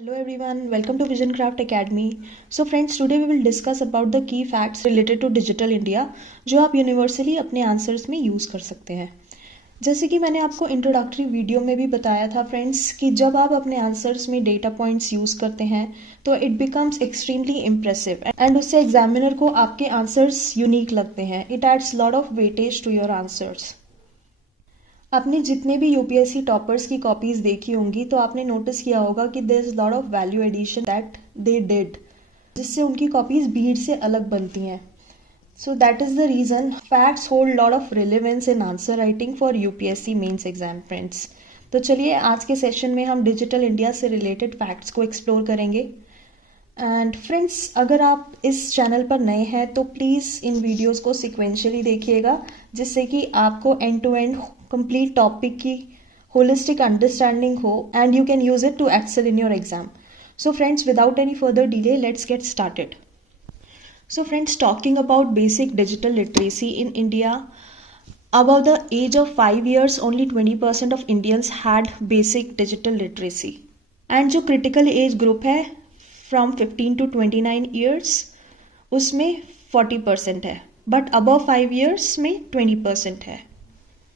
Hello everyone, welcome to Vision Craft Academy. So friends, today we will discuss about the key facts related to digital India जो आप universally अपने answers में use कर सकते हैं. जैसे कि मैंने आपको इंट्रोडक्टरी वीडियो में भी बताया था फ्रेंड्स कि जब आप अपने आंसर्स में डेटा पॉइंट्स यूज़ करते हैं तो it becomes extremely impressive and उससे एग्जामिनर को आपके आंसर्स यूनिक लगते हैं. It adds lot of weightage to your answers. आपने जितने भी यूपीएससी टॉपर्स की कॉपीज देखी होंगी तो आपने नोटिस किया होगा कि there is lot of value addition that they did, जिससे उनकी कॉपीज भीड़ से अलग बनती हैं. So that is the reason facts hold lot of relevance in answer writing for UPSC mains exam friends. तो चलिए आज के सेशन में हम डिजिटल इंडिया से रिलेटेड फैक्ट्स को एक्सप्लोर करेंगे. एंड फ्रेंड्स, अगर आप इस चैनल पर नए हैं तो प्लीज़ इन वीडियोस को सिक्वेंशियली देखिएगा, जिससे कि आपको end to end complete topic की होलिस्टिक अंडरस्टैंडिंग हो and you can use it to excel in your exam. So friends, without any further delay let's get started. So friends, talking about basic digital literacy in India, above the age of 5 years, only 20% of Indians had basic digital literacy. And जो critical age group है from 15 to 29 years, उसमें 40% है, but above 5 years में 20% है.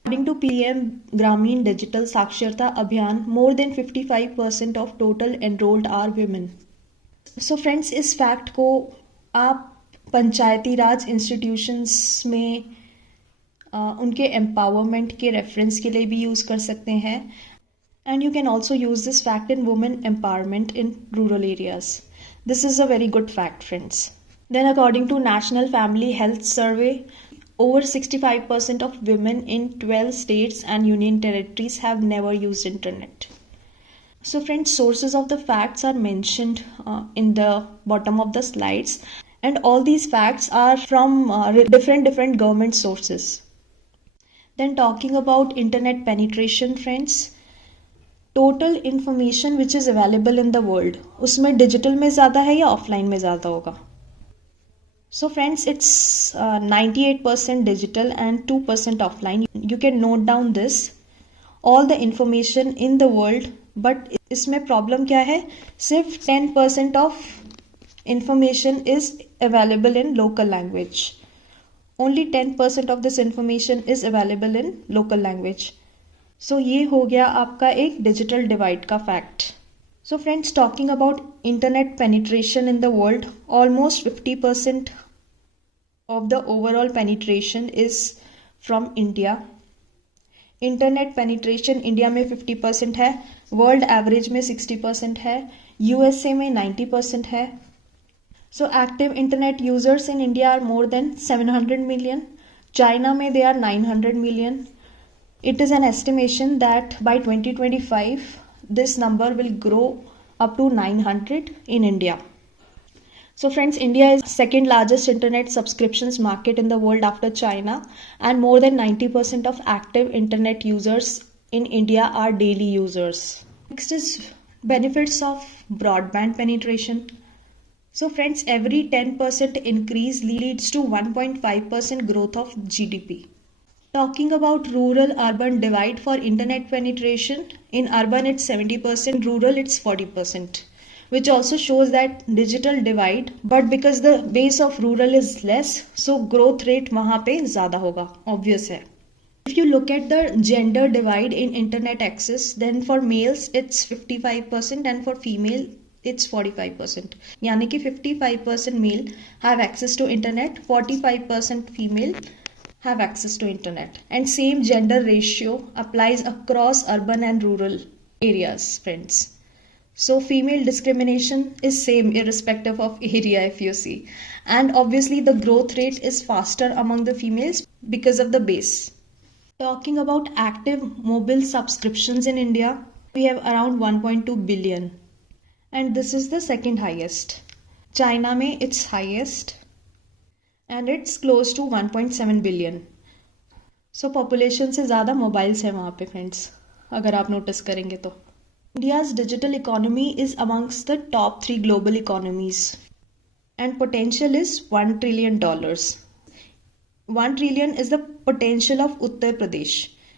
According to PM Gramin Digital Saksharta Abhiyan, more than 55% of total enrolled are women. So friends, इस fact को आप पंचायती राज institutions में उनके एम्पावरमेंट के रेफरेंस के लिए भी यूज़ कर सकते हैं. And you can also use this fact in women empowerment in rural areas. This is a very good fact friends. Then according to National Family Health Survey, over 65% of women in 12 states and union territories have never used internet. So friends, sources of the facts are mentioned in the bottom of the slides, and all these facts are from different government sources. Then talking about internet penetration friends, total information which is available in the world, उसमें digital में ज़्यादा है या offline में ज़्यादा होगा? So friends, it's 98% digital and 2% offline. You can note down this, all the information in the world, but इसमें problem क्या है? सिर्फ 10% of information is available in local language. Only 10% of this information is available in local language. So ये हो गया आपका एक digital divide का fact. So friends, talking about internet penetration in the world, almost 50% of the overall penetration is from India. Internet penetration India में 50% है, world average में 60% है, यूएसए में 90% है. So active internet users in India are more than 700 million. China में they are 900 million. It is an estimation that by 2025 this number will grow up to 900 in India. So friends, India is second largest internet subscriptions market in the world after China, and more than 90% of active internet users in India are daily users. Next is benefits of broadband penetration. So friends, every 10% increase leads to 1.5% growth of GDP. Talking about rural-urban divide for internet penetration, in urban it's 70%, rural it's 40%, which also shows that digital divide, but because the base of rural is less, so growth rate वहाँ पे ज़्यादा होगा, obvious है. If you look at the gender divide in internet access, then for males it's 55% and for female it's 45%. यानी कि 55% male have access to internet, 45% female have access to internet, and same gender ratio applies across urban and rural areas friends. So female discrimination is same irrespective of area if you see, and obviously the growth rate is faster among the females because of the base. Talking about active mobile subscriptions in India, we have around 1.2 billion, and this is the second highest. China में it's highest and it's close to 1.7 billion. So population से ज़्यादा mobiles है वहाँ पे friends, अगर आप notice करेंगे तो. India's digital economy is amongst the top 3 global economies, and potential is $1 trillion. $1 trillion is the potential of Uttar Pradesh.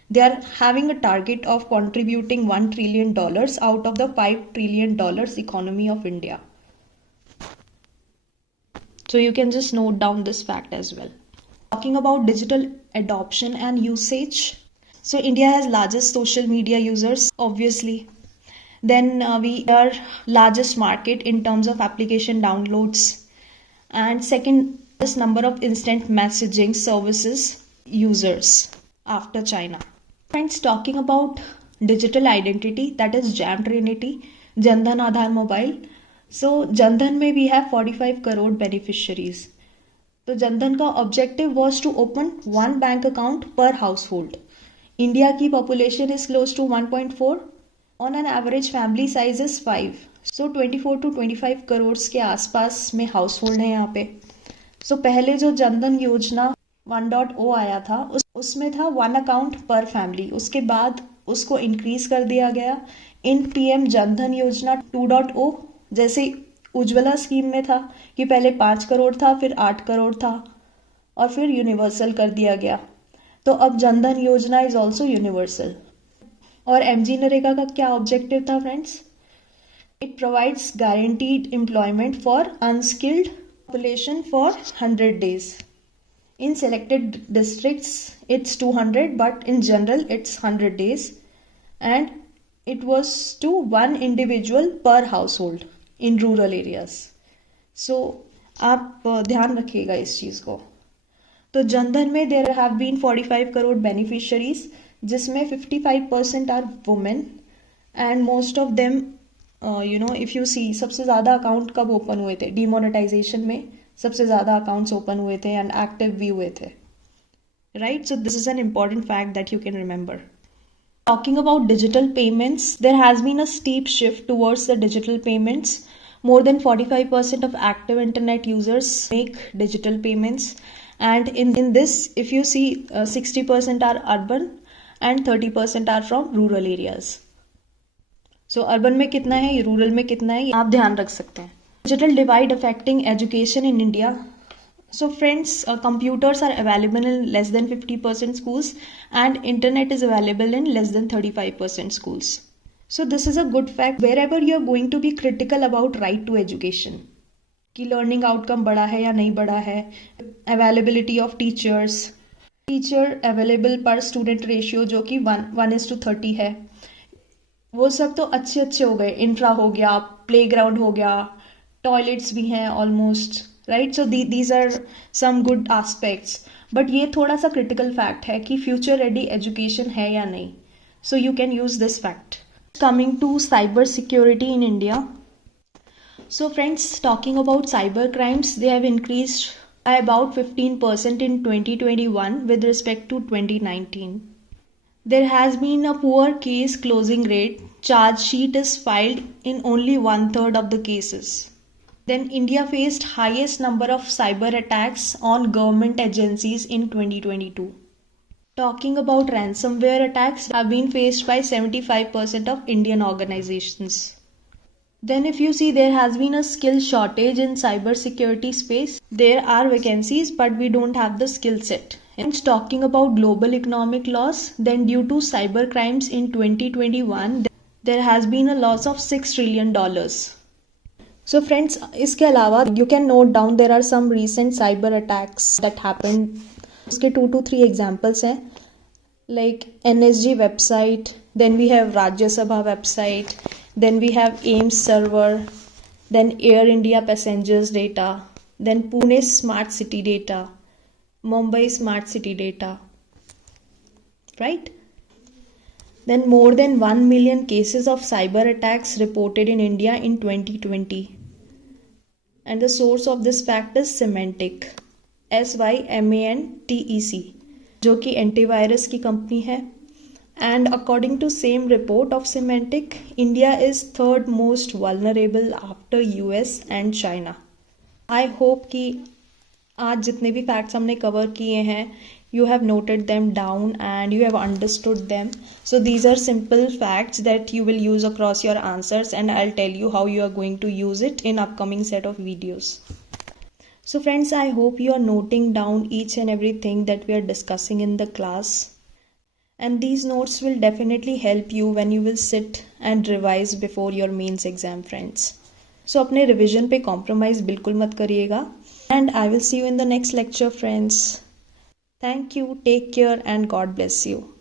They are having a target of contributing $1 trillion out of the $5 trillion economy of India. So you can just note down this fact as well. Talking about digital adoption and usage. So India has largest social media users, obviously. Then we are largest market in terms of application downloads. And second, this number of instant messaging services users after China. Friends, talking about digital identity, that is JAM Trinity, Jan Dhan Aadhaar Mobile. So Jan Dhan में we have 45 crore beneficiaries. तो Jan Dhan का objective was to open one bank account per household. India की population is close to 1.4. On an average family size is 5. So 24 to 25 crores के आसपास में household है यहाँ पे. So पहले जो Jan Dhan योजना 1.0 आया था उसमें था 1 अकाउंट पर फैमिली. उसके बाद उसको इंक्रीज कर दिया गया इन पीएम जन धन योजना 2.0. जैसे उज्ज्वला स्कीम में था कि पहले 5 करोड़ था, फिर 8 करोड़ था और फिर यूनिवर्सल कर दिया गया. तो अब जन धन योजना इज ऑल्सो यूनिवर्सल. और एमजी नरेगा का क्या ऑब्जेक्टिव था friends? It provides guaranteed employment for unskilled population for 100 days. In selected districts it's 200, but in general it's 100 days, and it was to one individual per household in rural areas. So आप ध्यान रखिएगा इस चीज़ को. तो जनधन में there have been 45 crore beneficiaries, जिसमें 55% are women, and most of them if you see सबसे ज़्यादा अकाउंट कब ओपन हुए थे? डिमोनेटाइजेशन में सबसे ज़्यादा अकाउंट्स ओपन हुए थे एंड एक्टिव भी हुए थे, right? So this is an important fact that you can remember. Talking about digital payments, there has been a steep shift towards the digital payments. More than 45% of active internet users make digital payments, and in this, if you see, 60% are urban and 30% are from rural areas. So urban में कितना है, rural में कितना है, आप ध्यान रख सकते हैं. Digital divide affecting education in India. So friends, computers are available in less than 50% schools and internet is available in less than 35% schools. So this is a good fact wherever you are going to be critical about right to education. कि learning outcome बढ़ा है या नहीं बढ़ा है, availability of teachers, teacher available per student ratio जो कि 1:30 है, वो सब तो अच्छे हो गए. इंफ्रा हो गया, प्लेग्राउंड हो गया, टॉयलेट्स भी हैं almost, right? So these are some good aspects. But ये थोड़ा सा क्रिटिकल फैक्ट है कि फ्यूचर रेडी एजुकेशन है या नहीं. So you can use this fact. Coming to cyber security in India. So friends, talking about cyber crimes, they have increased by about 15% in 2021 with respect to 2019. There has been a poor case closing rate. Charge sheet is filed in only 1/3 of the cases. Then India faced highest number of cyber attacks on government agencies in 2022. Talking about ransomware attacks have been faced by 75% of Indian organizations. Then if you see, there has been a skill shortage in cyber security space. There are vacancies but we don't have the skill set. And talking about global economic loss, then due to cyber crimes in 2021, there has been a loss of $6 trillion. So friends, इसके अलावा you can note down there are some recent cyber attacks that happened. उसके 2 to 3 examples हैं, like NSG website, then we have Rajya Sabha website, then we have AIMS server, then Air India passengers data, then Pune smart city data, Mumbai smart city data, right? Then more than 1 million cases of cyber attacks reported in India in 2020. And the source of this fact is Symantec, SYMANTEC, जो कि antivirus की company है. And according to same report of Symantec, India is third most vulnerable after US and China. I hope कि आज जितने भी facts हमने cover किए हैं, you have noted them down and you have understood them. So these are simple facts that you will use across your answers, and I'll tell you how you are going to use it in upcoming set of videos. So friends, I hope you are noting down each and everything that we are discussing in the class. and these notes will definitely help you when you will sit and revise before your mains exam, friends. So अपने revision पे compromise बिल्कुल मत करिएगा, and I will see you in the next lecture, friends. Thank you, take care, and God bless you.